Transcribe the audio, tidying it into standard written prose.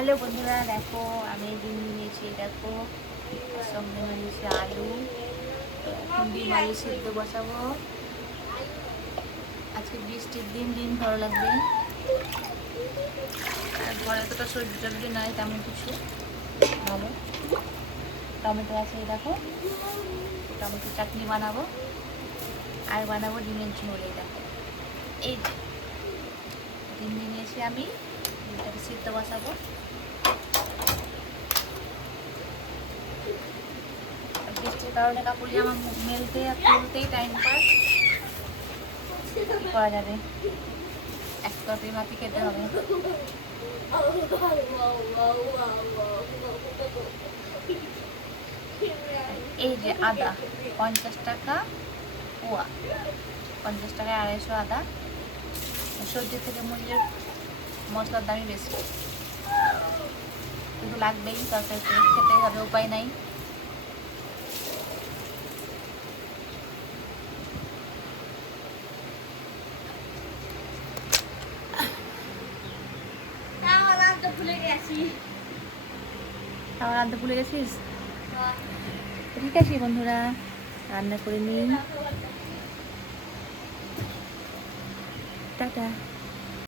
Hello বন্ধুরা, দেখো আমি ডিম নিয়েছি, দেখো সঙ্গে নিয়েছি আলু। এখন ডিম আলু সিদ্ধ বসাবো। আজকে বৃষ্টির দিন, ডিম ভালো লাগবে। আর ঘরে তো সবজি টবজি নয় তেমন কিছু। ভালো টমেটো আছে, এই দেখো টমেটো চাটনি বানাবো আর বানাবো ডিমের ঝোল। এই দেখো এই যে ডিম নিয়েছি আমি, ডিমটাকে সিদ্ধ বসাবো। বৃষ্টির কারণে কাপড় জামা মেলতে আর তুলতেই টাইম পাস, কি করা যাবে, এক তরকারি মাটি খেতে হবে। এই যে আদা 50 টাকা পোয়া, 50 টাকায় 250 আদা। সবজি থেকে মূল্যের মশলার দামই বেশি, কিন্তু লাগবেই, তরকারি খেতেই হবে, উপায় নাই। আমার আনতে ভুলে গেছিস? ঠিক আছে বন্ধুরা, রান্না করে নিই। টাটা।